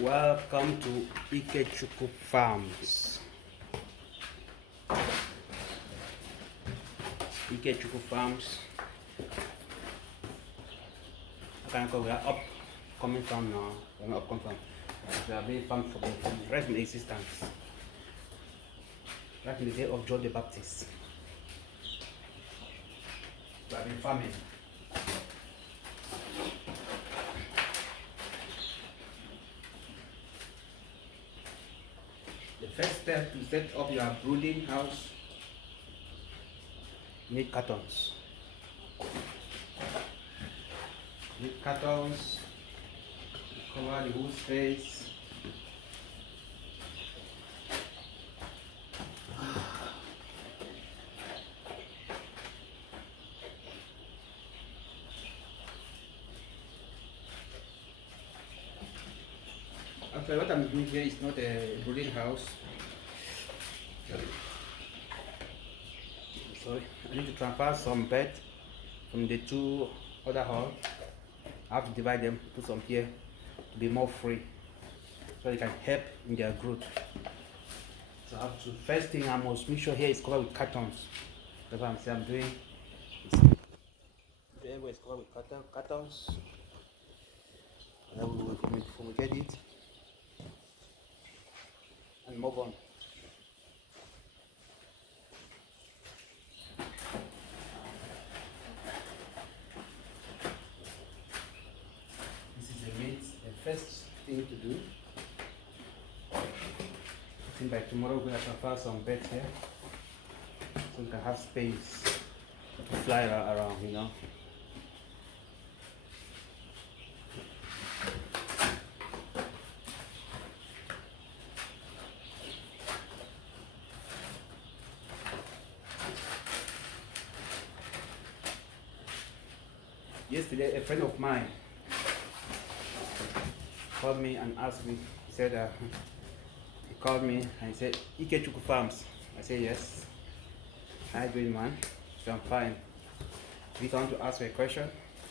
Welcome to Ikechukwu Farms. Ikechukwu Farms. We are upcoming farm now. We're not upcoming farm. We are being farmed from right in existence. Right in the day of John the Baptist. We have been farming. The first step to set up your brooding house, you need cartons. You need cartons to cover the whole space. Actually, what I'm doing here is not a brooding house. Sorry, I need to transfer some bed from the two other halls. I have to divide them, put some here to be more free, so they can help in their growth. So I have to, first thing I must make sure here is covered with cartons. That's what I'm doing. Everywhere is covered with cartons. And then we will fumigate it and move on. This is the first thing to do. I think by tomorrow we're going to transfer some beds here, so we can have space to fly around, you know. Yesterday, a friend of mine called me and asked me. He said, he called me and he said, Ikechukwu Farms. I said, yes. How you doing, man? So I'm fine. He want to ask me a question.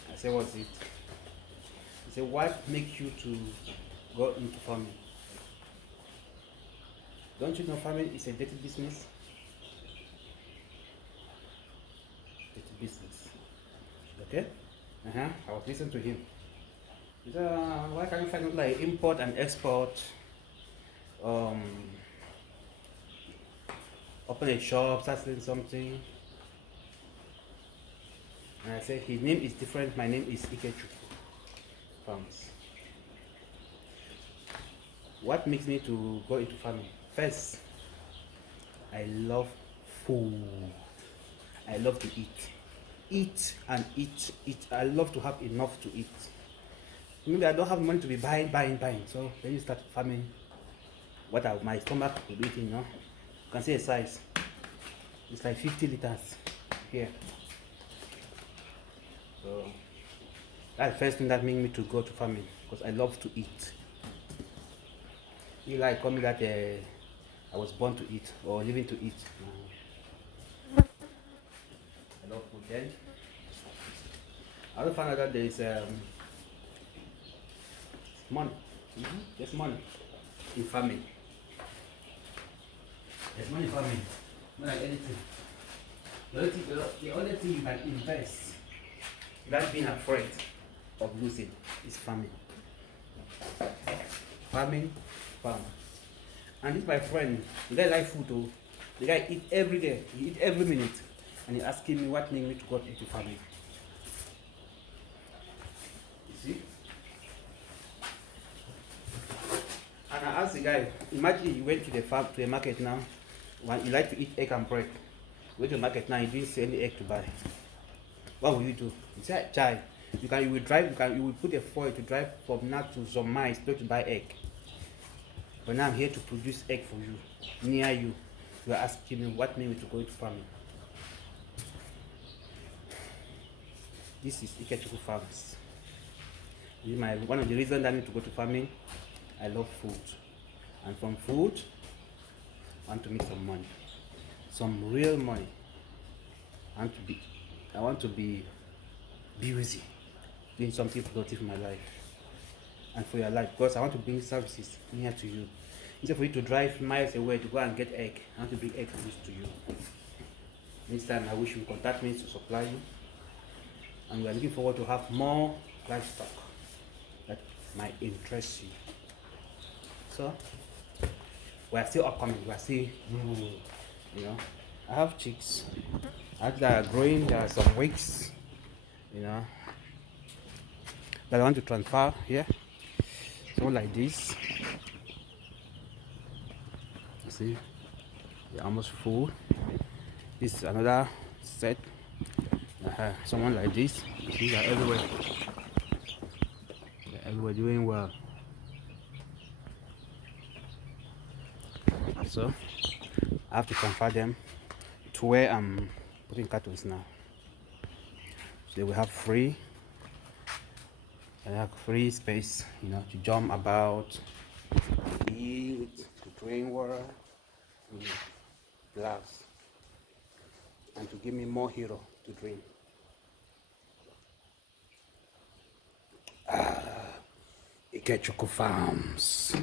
I said, what's it? He said, what makes you to go into farming? Don't you know farming is a dirty business? Dirty business. Okay? I was listening to him. He said, why can't you find out like import and export? Open a shop, start selling something. And I said, his name is different, my name is Ikechukwu Farms. What makes me to go into farming? First, I love food. I love to eat. Eat and eat. I love to have enough to eat. Maybe I don't have money to be buying. So then you start farming what my stomach will be eating, you know. You can see a size. It's like 50 liters here. So that's the first thing that made me to go to farming, because I love to eat. You like call me that I was born to eat or living to eat. I love food. Then I also found out that there is money. There's money in farming. There's money in farming. Not like anything. The only thing you can invest without being afraid of losing is farming. Farm. And this my friend, the guy like food too. The guy eat every day, he eat every minute. And he asking me what made me to go into farming. You see? And I asked the guy, imagine you went to the farm, to the market now, when you like to eat egg and bread. You went to the market now, you didn't see any egg to buy. What will you do? He said, child, you will put a foil to drive from now to some miles to buy egg. But now I'm here to produce egg for you, near you. You are asking me what made me to go into farming. This is Ikechukwu Farms. One of the reasons I need to go to farming, I love food. And from food, I want to make some money. Some real money. I want to be busy, doing something productive in my life. and for your life, because I want to bring services near to you. Instead for you to drive miles away to go and get egg, I want to bring egg close to you. Next time I wish you contact me to supply you, and we are looking forward to have more livestock that might interest you. So we are still upcoming, we are still, you know, I have chicks that are growing. There are some weeks, you know, that I want to transfer here. So like this, you see, they're almost full. This is another set. Someone like this, you see, they're everywhere. They're everywhere doing well. So I have to transfer them to where I'm putting cattle now. So they will have free space, you know, to jump about, to eat, to drink water, to relax, and to give me more hero to drink. Ikechuku Farms.